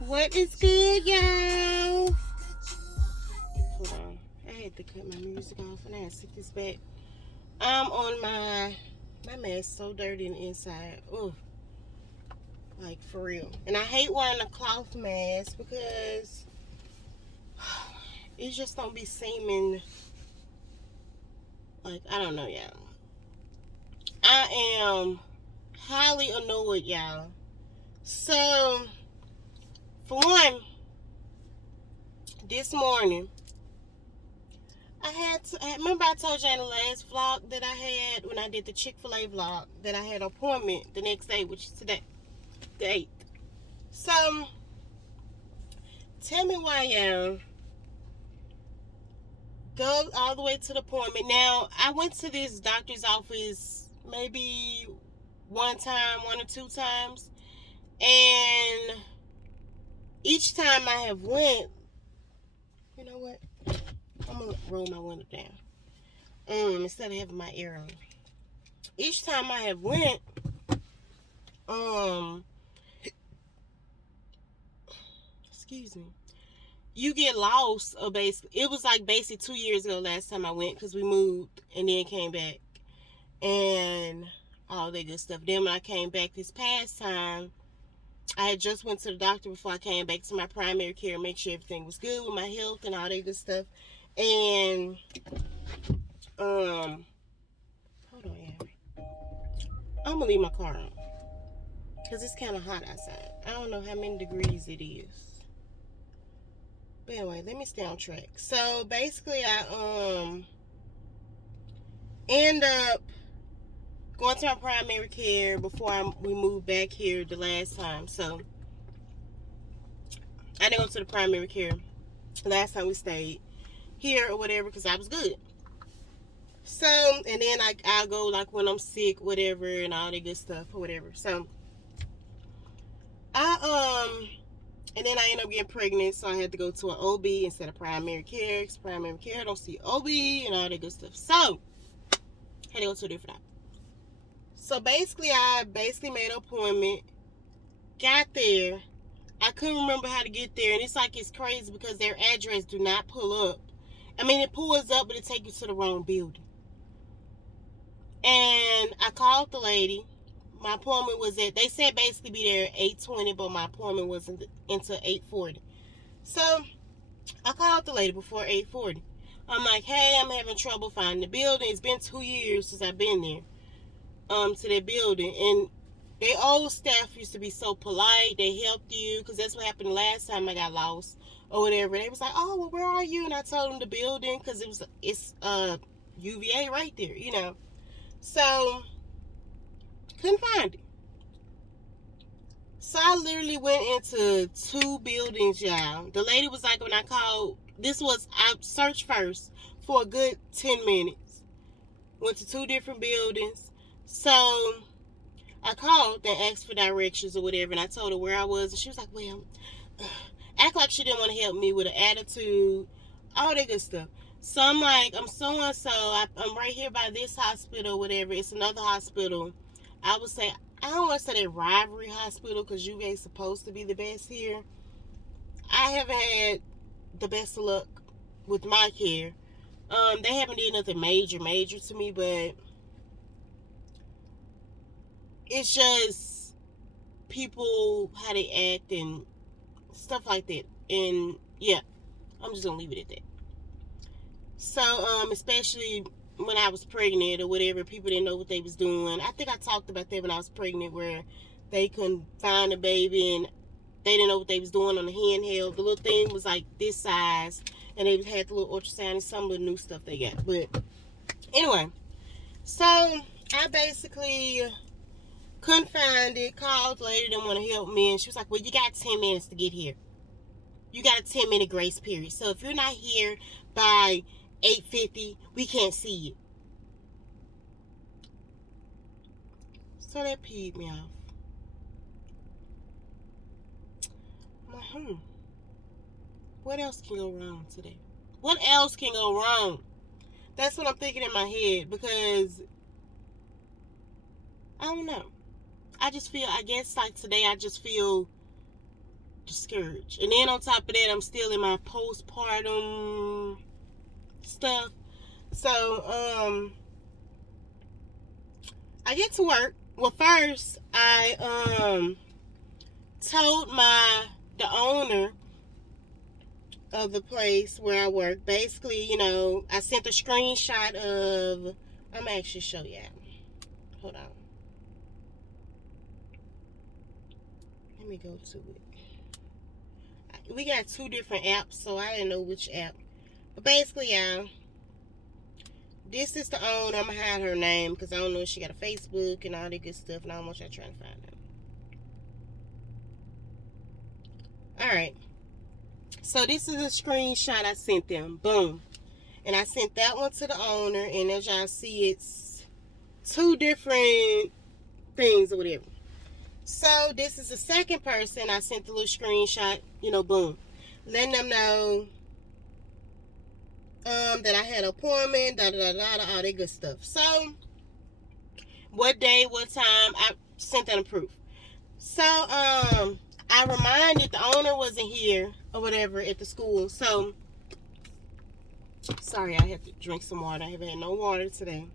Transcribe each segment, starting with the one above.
What is good, y'all? Hold on. I had to cut my music off and I had to stick this back. I'm on my mask so dirty on the inside. Oh, like for real. And I hate wearing a cloth mask because it just don't be seeming like I don't know, y'all. I am highly annoyed, y'all. So for one, this morning I remember I told you in the last vlog that I had when I did the Chick-fil-A vlog that I had an appointment the next day, which is today, the 8th. So, tell me why y'all go all the way to the appointment. Now, I went to this doctor's office maybe one or two times, and each time I have went, you know what? I'm gonna roll my window down. Instead of having my air on. Each time I have went, um, excuse me, you get lost. Or basically, it was like basically 2 years ago last time I went because we moved and then came back and all that good stuff. Then when I came back this past time, I had just went to the doctor before I came back to my primary care, make sure everything was good with my health and all that good stuff. And hold on, yeah, I'm gonna leave my car on because it's kind of hot outside. I don't know how many degrees it is. But anyway, let me stay on track. So basically, I end up going to my primary care before we moved back here the last time. So I didn't go to the primary care last time we stayed here or whatever because I was good. So and then I'll go like when I'm sick, whatever, and all that good stuff or whatever. So and then I ended up getting pregnant, so I had to go to an OB instead of primary care because primary care don't see OB and all that good stuff. So I had to go to a different doctor. So basically, I made an appointment, got there. I couldn't remember how to get there, and it's crazy because their address do not pull up. I mean, it pulls up, but it takes you to the wrong building. And I called the lady. My appointment was they said basically be there at 8:20, but my appointment wasn't until 8:40. So I called the lady before 8:40. I'm like, hey, I'm having trouble finding the building. It's been 2 years since I've been there to that building. And their old staff used to be so polite. They helped you because that's what happened last time I got lost or whatever. They was like, oh, well, where are you? And I told them the building because it's UVA right there, you know. So couldn't find it. So I literally went into two buildings, y'all. The lady was like, when I called, I searched first for a good 10 minutes. Went to two different buildings. So I called and asked for directions or whatever, and I told her where I was, and she was like, well, act like she didn't want to help me with an attitude, all that good stuff. So I'm like, I'm so-and-so, I'm right here by this hospital or whatever. It's another hospital. I would say, I don't want to say that rivalry hospital because you ain't supposed to be the best here. I haven't had the best of luck with my care. They haven't done nothing major to me, but it's just people, how they act and stuff like that. And yeah, I'm just gonna leave it at that. So especially when I was pregnant or whatever, people didn't know what they was doing. I think I talked about that when I was pregnant, where they couldn't find a baby and they didn't know what they was doing on the handheld. The little thing was like this size, and they had the little ultrasound and some of the new stuff they got. But anyway, so I basically couldn't find it. Called the lady, didn't want to help me, and she was like, well, you got 10 minutes to get here. You got a 10-minute grace period. So if you're not here by 8:50, we can't see you. So that peed me off. I'm like, what else can go wrong today? What else can go wrong? That's what I'm thinking in my head because I don't know. I guess like today I just feel discouraged. And then on top of that, I'm still in my postpartum stuff. So, I get to work. Well, first, I told the owner of the place where I work, basically, I sent a screenshot of, I'm gonna actually show you. Hold on. Let me go to it. We got 2 different apps, so I didn't know which app. But basically, y'all, this is the owner. I'm gonna hide her name because I don't know if she got a Facebook and all that good stuff, and I don't want y'all trying to find her. Alright. So this is a screenshot I sent them. Boom. And I sent that one to the owner, and as y'all see, it's 2 different things or whatever. So this is the second person I sent the little screenshot, boom. Letting them know that I had an appointment, all that good stuff. So what day, what time, I sent them proof. So I reminded the owner wasn't here or whatever at the school. So sorry, I had to drink some water. I haven't had no water today,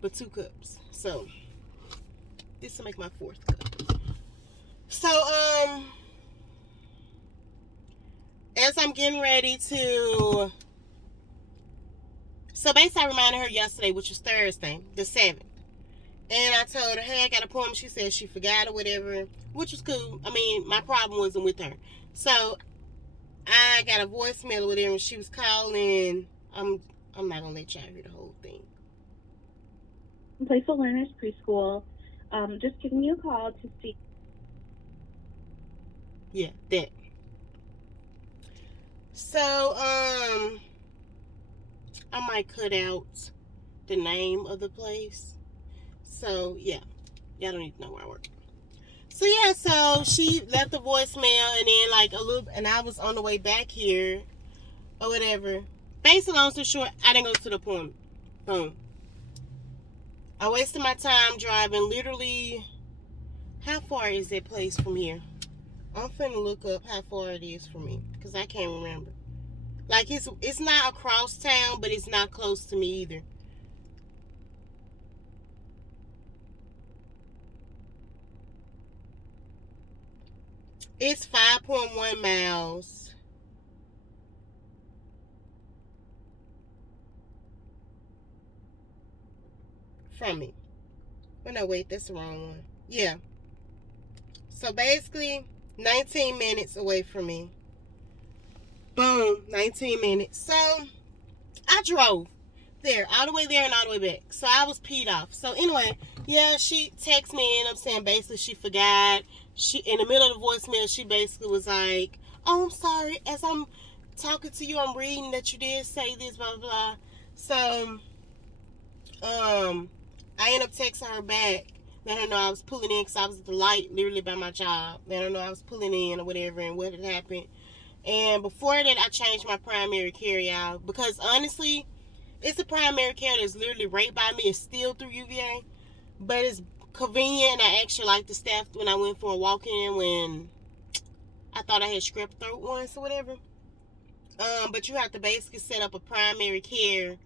but 2 cups. So this will make my 4th cup. So as I'm getting ready to, so basically I reminded her yesterday, which was Thursday, the 7th. And I told her, hey, I got an appointment. She said she forgot or whatever, which was cool. I mean, my problem wasn't with her. So I got a voicemail with her, and she was calling. I'm not gonna let y'all hear the whole thing. Playful Learners Preschool. Just giving you a call to see. Yeah, that. So I might cut out the name of the place. So yeah, y'all don't need to know where I work. So yeah, so she left a voicemail, and then and I was on the way back here or whatever. Basically, long story short, I didn't go to the appointment. Boom. I wasted my time driving literally, how far is that place from here? I'm finna look up how far it is from me, because I can't remember. Like, it's not across town, but it's not close to me either. It's 5.1 miles from me. Oh, no, wait, that's the wrong one. Yeah. So basically, 19 minutes away from me. Boom, 19 minutes. So I drove there, all the way there and all the way back. So I was peed off. So anyway, yeah, she texted me and I'm saying basically she forgot. She, in the middle of the voicemail, she basically was like, oh, I'm sorry. As I'm talking to you, I'm reading that you did say this, blah, blah, blah. So, I ended up texting her back, let her know I was pulling in because I was at the light literally by my job. Let her know I was pulling in or whatever and what had happened. And before that, I changed my primary care out because honestly, it's a primary care that's literally right by me. It's still through UVA, but it's convenient. I actually like the staff when I went for a walk-in when I thought I had strep throat once or whatever. But you have to basically set up a primary care.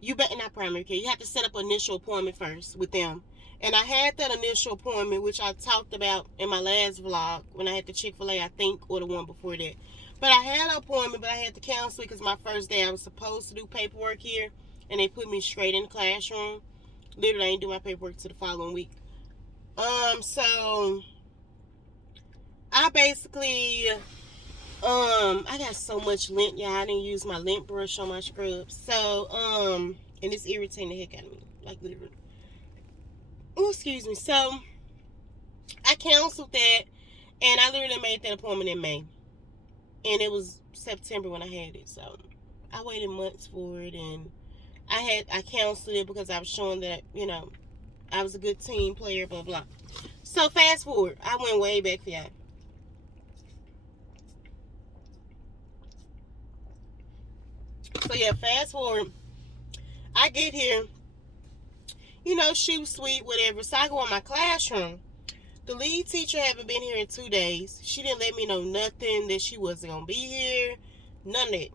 Not primary care. You have to set up an initial appointment first with them. And I had that initial appointment, which I talked about in my last vlog when I had the Chick-fil-A, I think, or the one before that. But I had an appointment, but I had to cancel it because my first day I was supposed to do paperwork here, and they put me straight in the classroom. Literally, I didn't do my paperwork till the following week. So I basically, I got so much lint, y'all. I didn't use my lint brush on my scrubs. So, and it's irritating the heck out of me, like literally. Oh, excuse me. So I canceled that, and I literally made that appointment in May, and it was September when I had it. So I waited months for it, and I canceled it because I was showing that I was a good team player, blah blah. So fast forward, I went way back for y'all. So yeah, fast forward, I get here. She was sweet, whatever. So I go in my classroom. The lead teacher haven't been here in 2 days. She didn't let me know nothing that she wasn't going to be here. None of that.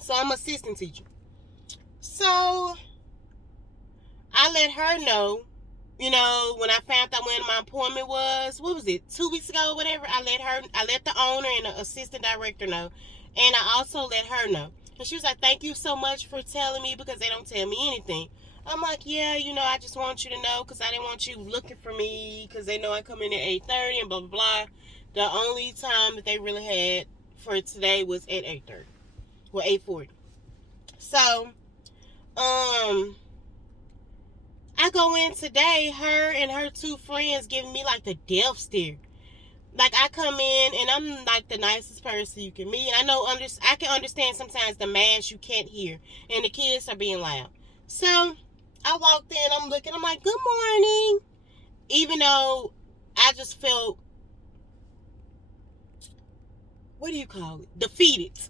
So I'm assistant teacher. So I let her know, when I found out when my appointment was, what was it, 2 weeks ago or whatever, I let the owner and the assistant director know. And I also let her know. And she was like, thank you so much for telling me, because they don't tell me anything. I'm like, yeah, I just want you to know, because I didn't want you looking for me, because they know I come in at 8:30 and blah, blah, blah. The only time that they really had for today was at 8:30. Well, 8:40. So, I go in today, her and her two friends giving me like the death stare. Like, I come in and I'm like the nicest person you can meet. And I can understand sometimes the mass you can't hear, and the kids are being loud. So I walked in, I'm looking, I'm like, good morning. Even though I just felt, what do you call it? Defeated.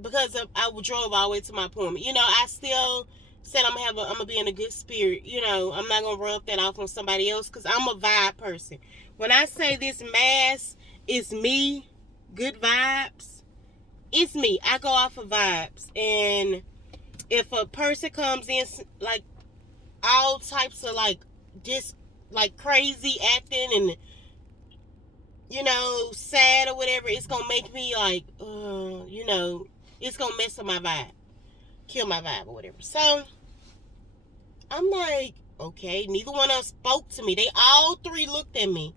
Because I drove all the way to my appointment. I still said I'm gonna be in a good spirit. I'm not gonna rub that off on somebody else, because I'm a vibe person. When I say this mass is me, good vibes, it's me. I go off of vibes. And if a person comes in like all types of like just like crazy acting and sad or whatever, it's gonna make me like it's gonna mess up my vibe, kill my vibe or whatever. So I'm like, okay, neither one of them spoke to me. They all three looked at me.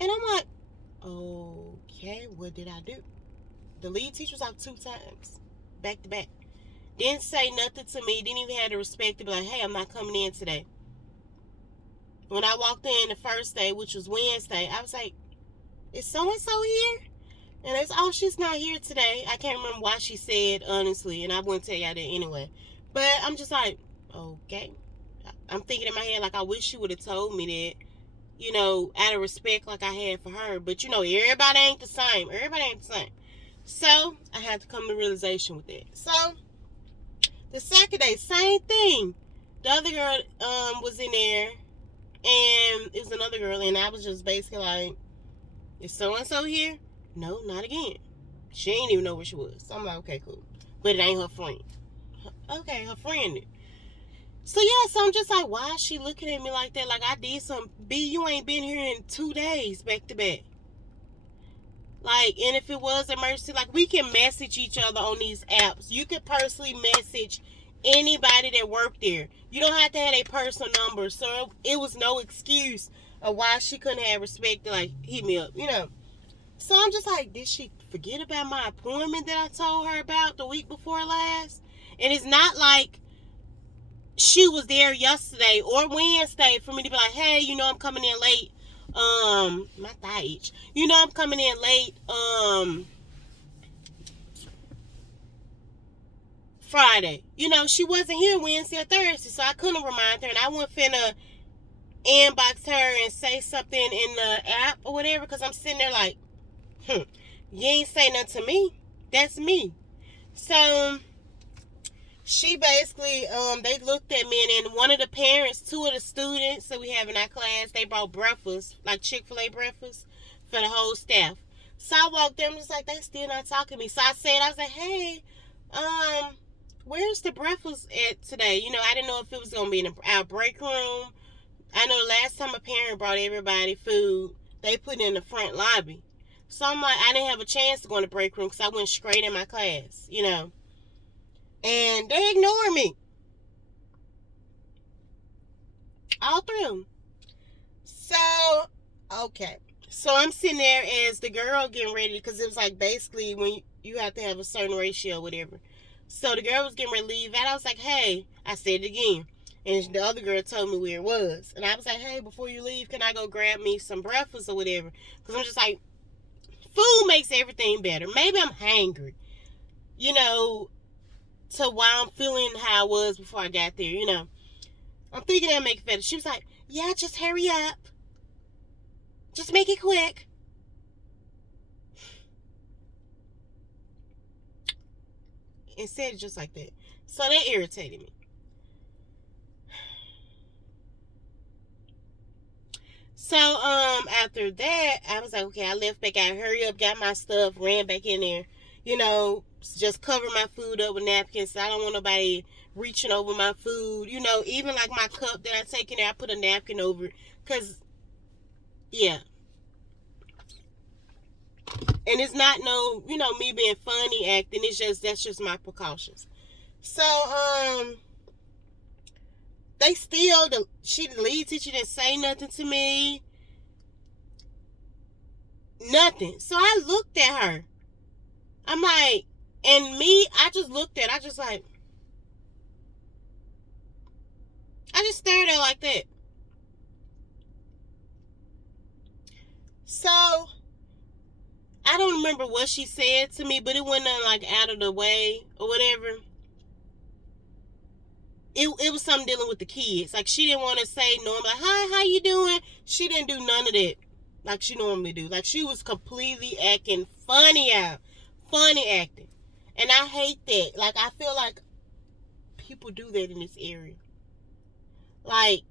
And I'm like, okay, what did I do? The lead teacher was out 2 times, back to back. Didn't say nothing to me, didn't even have the respect to be like, hey, I'm not coming in today. When I walked in the first day, which was Wednesday, I was like, is so-and-so here? And it's, oh, she's not here today. I can't remember why she said, honestly, and I wouldn't tell y'all that anyway. But I'm just like, okay. I'm thinking in my head, like, I wish she would have told me that, out of respect like I had for her. But, everybody ain't the same. Everybody ain't the same. So, I had to come to realization with that. So, the second day, same thing. The other girl was in there, and it was another girl, and I was just basically like, is so-and-so here? No, not again. She ain't even know where she was. So I'm like, okay, cool. But it ain't her friend. Okay, her friend did. So yeah, so I'm just like, why is she looking at me like that? Like I did something. B, you ain't been here in 2 days back to back. Like, and if it was emergency, like we can message each other on these apps. You could personally message anybody that worked there. You don't have to have a personal number. So it was no excuse of why she couldn't have respect to like hit me up. So I'm just like, did she forget about my appointment that I told her about the week before last? And it's not like she was there yesterday or Wednesday for me to be like, hey, I'm coming in late. My thigh itch. I'm coming in late. Friday. She wasn't here Wednesday or Thursday, so I couldn't remind her, and I wasn't finna inbox her and say something in the app or whatever, because I'm sitting there like, you ain't say nothing to me. That's me. So she basically, they looked at me, and then one of the parents, 2 of the students that we have in our class, they brought breakfast, like Chick-fil-A breakfast, for the whole staff. So I walked in, just like, they still not talking to me. So I was like, hey, where's the breakfast at today? I didn't know if it was going to be in our break room. I know the last time a parent brought everybody food, they put it in the front lobby. So I'm like, I didn't have a chance to go in the break room because I went straight in my class, And they ignored me. All through them. So, okay. So I'm sitting there as the girl getting ready, because it was like basically when you have to have a certain ratio or whatever. So the girl was getting ready to leave out. I was like, hey, I said it again. And the other girl told me where it was. And I was like, hey, before you leave, can I go grab me some breakfast or whatever? Because I'm just like, food makes everything better. Maybe I'm hangry, to why I'm feeling how I was before I got there, I'm thinking that'll make it better. She was like, yeah, just hurry up. Just make it quick. And said it just like that. So that irritated me. So, after that, I was like, okay, I left back out, hurry up, got my stuff, ran back in there, just cover my food up with napkins. I don't want nobody reaching over my food, even like my cup that I take in there, I put a napkin over it, because, yeah. And it's not me being funny acting, that's just my precautions. So, the lead teacher didn't say nothing to me. Nothing. So I looked at her. I'm like, and me, I just looked at her. I just stared at her like that. So, I don't remember what she said to me, but it wasn't like out of the way or whatever. It was something dealing with the kids. Like, she didn't want to say normally, like, hi, how you doing? She didn't do none of that like she normally do. Like, she was completely acting funny out. Funny acting. And I hate that. Like, I feel like people do that in this area. Like,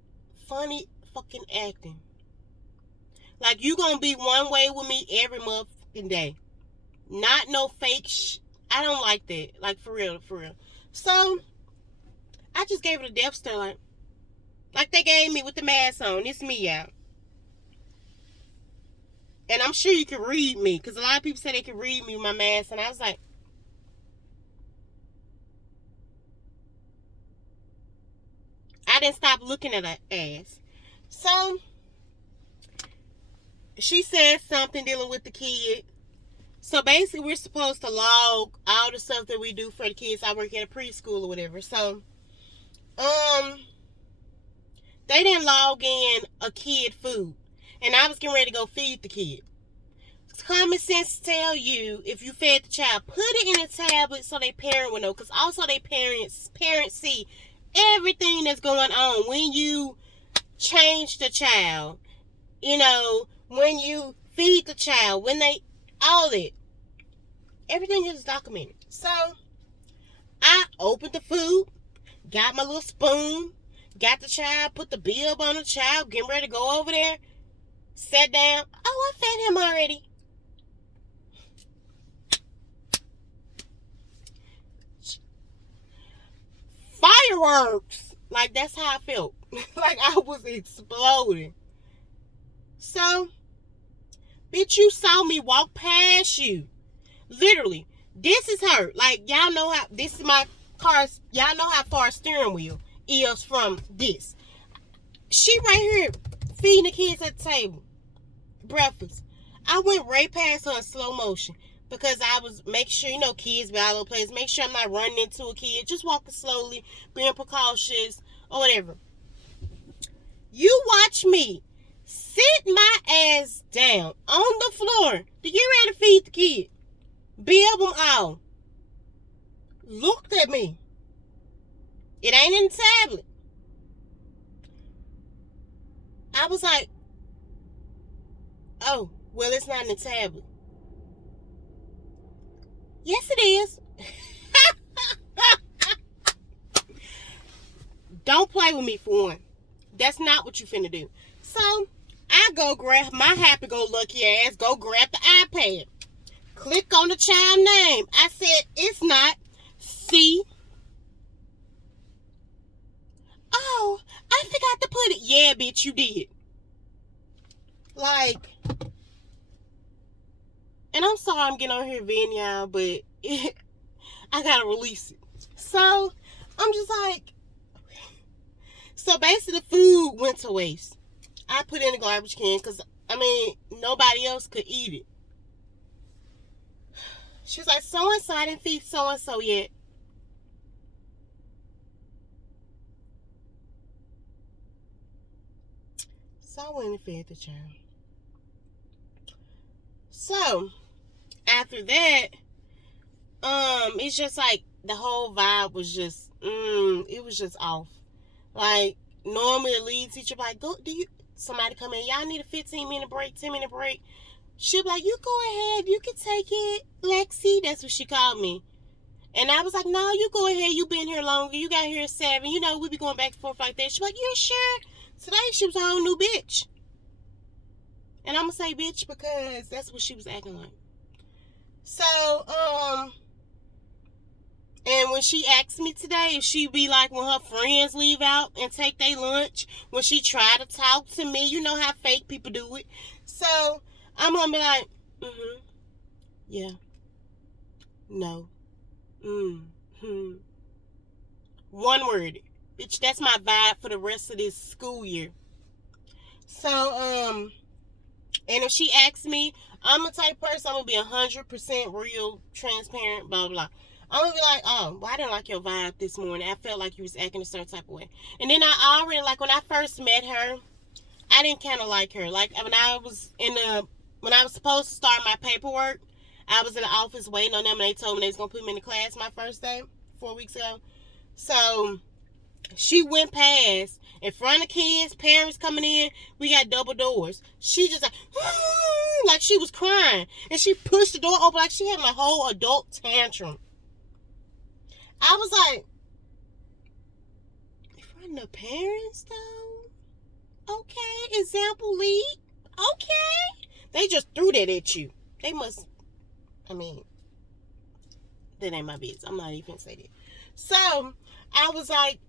funny fucking acting. Like, you gonna be one way with me every motherfucking day. Not no fake I don't like that. Like, for real, for real. So, I just gave it a death stare, like they gave me with the mask on. It's me out. And I'm sure you can read me, because a lot of people say they can read me with my mask, and I was like, I didn't stop looking at her ass. So, she said something dealing with the kid. So basically, we're supposed to log all the stuff that we do for the kids. I work at a preschool or whatever. So, they didn't log in a kid food, and I was getting ready to go feed the kid. Common sense tell you, if you fed the child, put it in a tablet so their parent will know, because also their parents see everything that's going on when you change the child, when you feed the child, when they, all that. Everything is documented. So, I opened the food, got my little spoon, got the child, put the bib on the child, getting ready to go over there, sat down. Oh, I fed him already. Fireworks. Like, that's how I felt. Like, I was exploding. So, bitch, you saw me walk past you. Literally. This is her. Like, y'all know how, this is my car. Y'all know how far steering wheel is from this. She right here feeding the kids at the table. Breakfast. I went right past her in slow motion, because I was making sure, kids be all over the place. Make sure I'm not running into a kid. Just walking slowly, being precautious, or whatever. You watch me sit my ass down on the floor to get ready to feed the kid. Bib them all. Looked at me. It ain't in the tablet. I was like, oh, well, it's not in the tablet. Yes, it is. Don't play with me for one. That's not what you finna do. So, I go grab my happy-go-lucky ass, go grab the iPad. Click on the child name. I said, it's not C. Oh, I forgot to put it. Yeah, bitch, you did. Like, and I'm sorry I'm getting on here venting y'all, but I gotta release it. So, I'm just like, so basically the food went to waste. I put it in the garbage can, because, nobody else could eat it. She was like, so-and-so, I didn't feed so-and-so yet. So I went and fed the child. So, after that, it's just like, the whole vibe was just, it was just off. Like, normally the lead teacher be like, somebody come in, y'all need a 15-minute break, 10-minute break. She'll be like, you go ahead, you can take it, Lexi. That's what she called me. And I was like, no, you go ahead, you been here longer, you got here at 7, we be going back and forth like that. She's like, you sure? Today she was a whole new bitch. And I'm gonna say bitch because that's what she was acting like. So, and when she asked me today if she be like when her friends leave out and take their lunch, when she try to talk to me, you know how fake people do it. So I'm gonna be like, yeah, no, one word, bitch. That's my vibe for the rest of this school year. So, and if she asks me, I'm the type of person, I'm gonna be 100% real, transparent, blah blah. I'm gonna be like, oh, well, I didn't like your vibe this morning. I felt like you was acting a certain type of way. And then I already, like, when I first met her, I didn't kind of like her. Like, when I was supposed to start my paperwork, I was in the office waiting on them, and they told me they was gonna put me in the class my first day 4 weeks ago. So she went past in front of kids, parents coming in. We got double doors. She just like she was crying, and she pushed the door open like she had a whole adult tantrum. I was like, in front of parents though, okay, example lead, okay. They just threw that at you. They must. I mean, that ain't my business. I'm not even gonna say that. So I was like,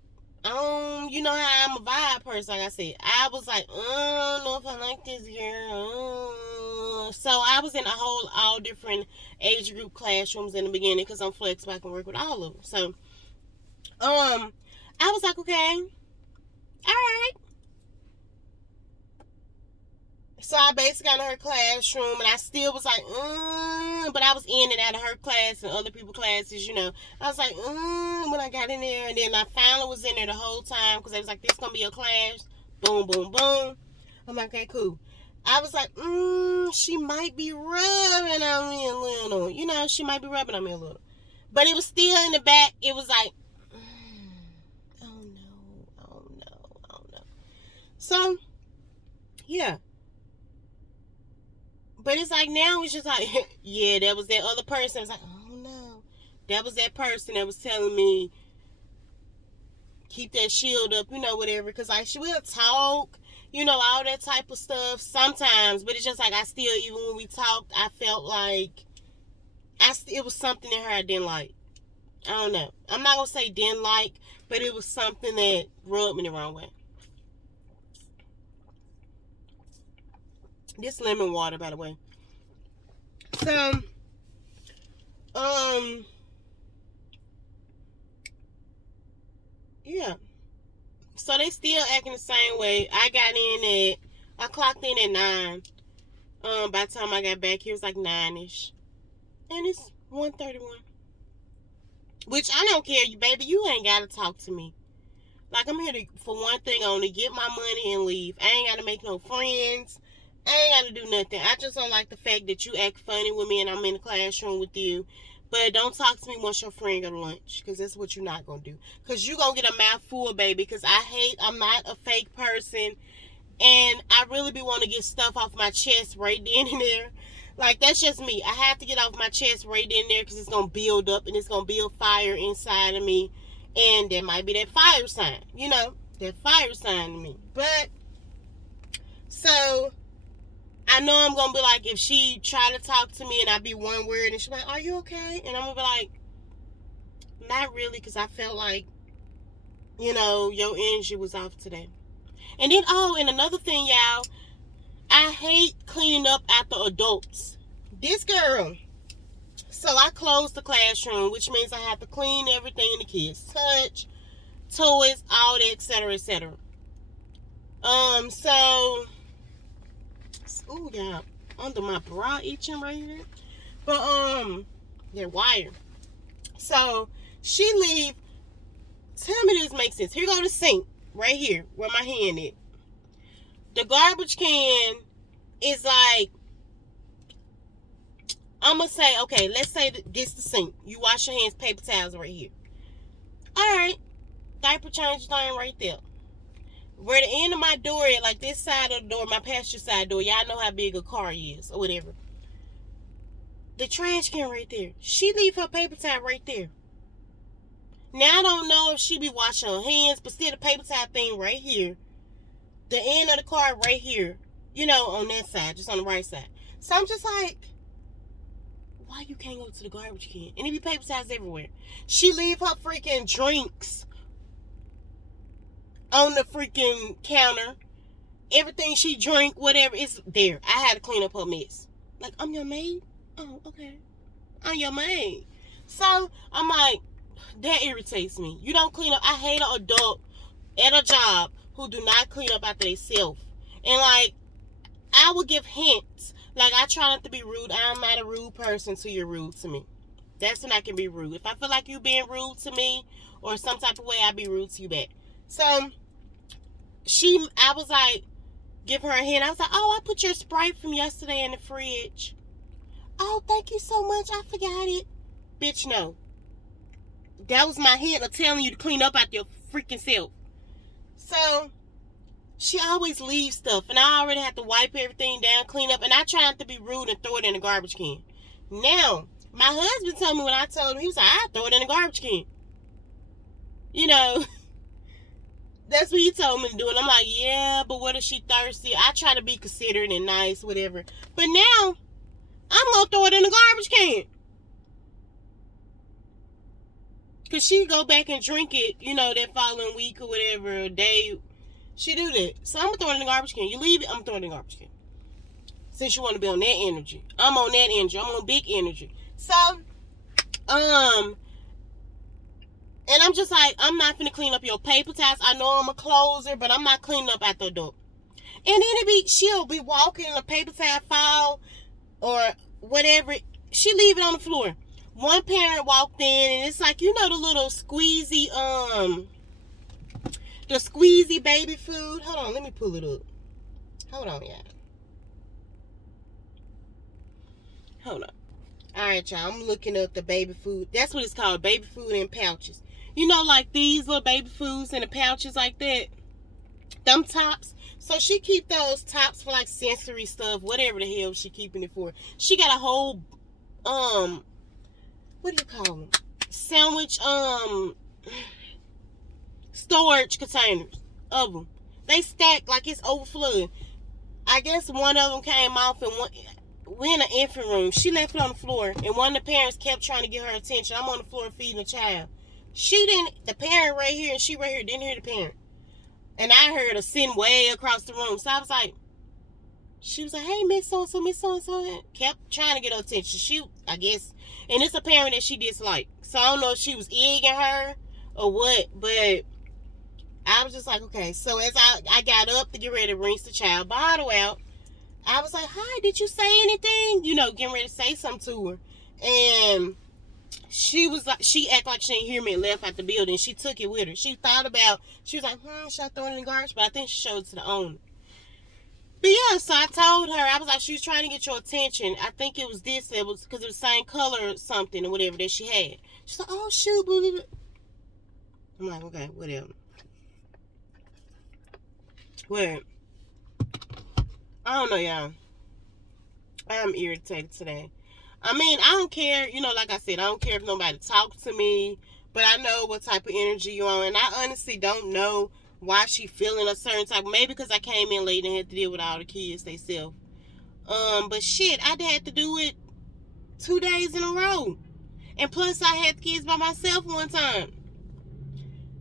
you know how I'm a vibe person, like I said. I was like, I don't know if I like this girl. So I was in all different age group classrooms in the beginning because I'm flexible. I can work with all of them. So, I was like, okay, all right. So I basically got in her classroom, and I still was like, but I was in and out of her class and other people's classes, you know. I was like, when I got in there, and then I finally was in there the whole time because they was like, this gonna be your class. Boom, boom, boom. I'm like, okay, cool. I was like, she might be rubbing on me a little. You know, she might be rubbing on me a little. But it was still in the back. It was like, oh no. So, yeah. But it's like now it's just like, yeah, that was that other person. It's like, oh no. That was that person that was telling me, keep that shield up, you know, whatever. Because like, she will talk, you know, all that type of stuff sometimes. But it's just like, I still, even when we talked, I felt like it was something in her I didn't like. I don't know. I'm not going to say didn't like, but it was something that rubbed me the wrong way. This lemon water, by the way. So, yeah. So they still acting the same way. I clocked in at 9. By the time I got back here, it was like 9-ish. And it's 1:31. Which I don't care, baby. You ain't got to talk to me. Like, I'm here for one thing only, get my money and leave. I ain't got to make no friends. I ain't got to do nothing. I just don't like the fact that you act funny with me and I'm in the classroom with you. But don't talk to me once your friend go to lunch. Because that's what you're not going to do. Because you're going to get a mouthful, baby. Because I'm not a fake person. And I really be wanting to get stuff off my chest right then and there. Like, that's just me. I have to get off my chest right then and there because it's going to build up and it's going to build fire inside of me. And there might be that fire sign, you know, that fire sign to me. But, so, I know I'm going to be like, if she try to talk to me and I be one word and she's like, are you okay? And I'm going to be like, not really, because I felt like, you know, your energy was off today. And then, and another thing, y'all, I hate cleaning up after adults. This girl, so I closed the classroom, which means I have to clean everything the kids touch, toys, all that, etc., etc. So, ooh, yeah, under my bra itching right here. But, they're wire. So, she leave. Tell me this makes sense. Here go the sink, right here, where my hand is. The garbage can is like, I'm going to say, okay, let's say this the sink. You wash your hands, paper towels right here. All right. Diaper change thing right there. Where the end of my door is, like this side of the door, my passenger side door, y'all know how big a car is or whatever. The trash can right there. She leave her paper towel right there. Now, I don't know if she be washing her hands, but still the paper towel thing right here. The end of the car right here. on that side, just on the right side. So I'm just like, why you can't go to the garbage can? And it be paper towels everywhere. She leave her freaking drinks on the freaking counter. Everything she drink, whatever, is there. I had to clean up her mess. Like, I'm your maid? Oh, okay. I'm your maid. So, I'm like, that irritates me. You don't clean up. I hate an adult at a job who do not clean up after themselves. And, like, I will give hints. Like, I try not to be rude. I'm not a rude person till you're rude to me. That's when I can be rude. If I feel like you being rude to me or some type of way, I'll be rude to you back. So, I was like, give her a hint. I was like, oh, I put your Sprite from yesterday in the fridge. Oh, thank you so much. I forgot it. Bitch, no. That was my hint of telling you to clean up after your freaking self. So, she always leaves stuff, and I already have to wipe everything down, clean up, and I try not to be rude and throw it in the garbage can. Now, my husband told me when I told him, he was like, I throw it in the garbage can. That's what he told me to do. And I'm like, yeah, but what if she thirsty? I try to be considerate and nice, whatever. But now, I'm going to throw it in the garbage can. Because she go back and drink it, that following week or whatever, or day. She do that. So I'm going to throw it in the garbage can. You leave it, I'm throwing it in the garbage can. Since you want to be on that energy. I'm on that energy. I'm on big energy. So, and I'm just like, I'm not finna clean up your paper towels. I know I'm a closer, but I'm not cleaning up after the door. And then she'll be walking in a paper towel fall or whatever. She leave it on the floor. One parent walked in and it's like, the little squeezy, the squeezy baby food. Hold on, let me pull it up. Hold on, y'all. Hold on. Alright, y'all, I'm looking up the baby food. That's what it's called, baby food in pouches. Like these little baby foods in the pouches like that. Them tops. So she keep those tops for like sensory stuff, whatever the hell she keeping it for. She got a whole, what do you call them? Sandwich, storage containers of them. They stack like it's overflowing. I guess one of them came off and we're in an infant room. She left it on the floor and one of the parents kept trying to get her attention. I'm on the floor feeding a child. The parent right here and she right here didn't hear the parent. And I heard her sitting way across the room. So I was like, she was like, hey, Miss So-and-so, Miss So-and-so. Kept trying to get her attention. I guess, and it's a parent that she disliked. So I don't know if she was egging her or what, but I was just like, okay. So as I got up to get ready to rinse the child bottle out, I was like, hi, did you say anything? Getting ready to say something to her. And she was like, she acted like she didn't hear me and left out the building. She took it with her. She was like, should I throw it in the garbage? But I think she showed it to the owner. But yeah, so I told her, I was like, she was trying to get your attention. I think it was this, it was because it was the same color or something or whatever that she had. She's like, oh, shoot. Blah, blah, blah. I'm like, okay, whatever. Well, I don't know, y'all. I'm irritated today. I mean, I don't care. Like I said, I don't care if nobody talks to me. But I know what type of energy you're on. And I honestly don't know why she feeling a certain type. Maybe because I came in late and had to deal with all the kids themselves. But shit, I had to do it 2 days in a row. And plus, I had the kids by myself one time.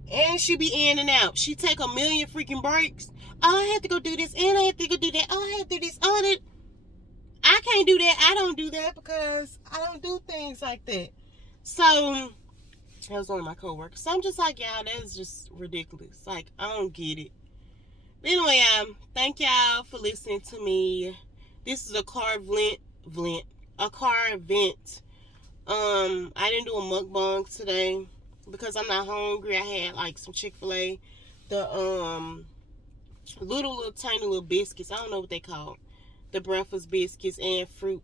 And she be in and out. She take a million freaking breaks. Oh, I had to go do this. And I had to go do that. Oh, I had to do this. Oh, that. I can't do that. I don't do that because I don't do things like that. So, that was one of my coworkers. So I'm just like, y'all, that is just ridiculous. Like, I don't get it. But anyway, thank y'all for listening to me. This is a car vent. I didn't do a mukbang today because I'm not hungry. I had like some Chick-fil-A, the little tiny little biscuits. I don't know what they call the breakfast biscuits and fruit.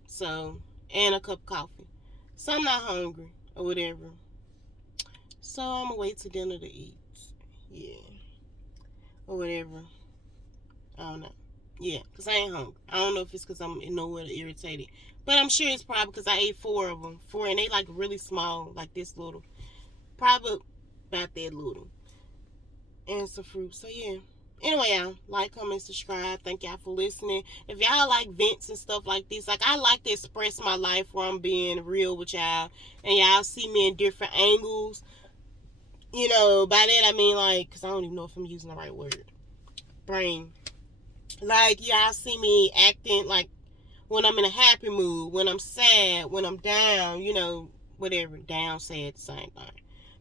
And a cup of coffee. So I'm not hungry or whatever. So I'm gonna wait till dinner to eat. Yeah. Or whatever. I don't know. Yeah, because I ain't hungry. I don't know if it's because I'm irritated. But I'm sure it's probably because I ate 4 of them. 4, and they like really small, like this little. Probably about that little. And some fruit. So yeah. Anyway, y'all, like, comment, subscribe. Thank y'all for listening. If y'all like vents and stuff like this, like, I like to express my life where I'm being real with y'all, and y'all see me in different angles. By that I mean, like, because I don't even know if I'm using the right word. Brain. Like, y'all see me acting like when I'm in a happy mood, when I'm sad, when I'm down, whatever. Down, sad, the same thing.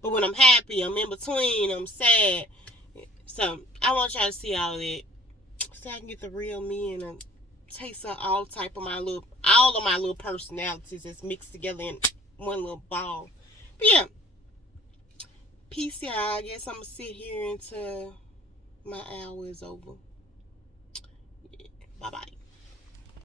But when I'm happy, I'm in between, I'm sad. So, I want y'all to see all of that. So I can get the real me and a taste of all of my little personalities that's mixed together in one little ball. But yeah, peace, y'all. I guess I'm gonna sit here until my hour is over. Yeah. Bye bye.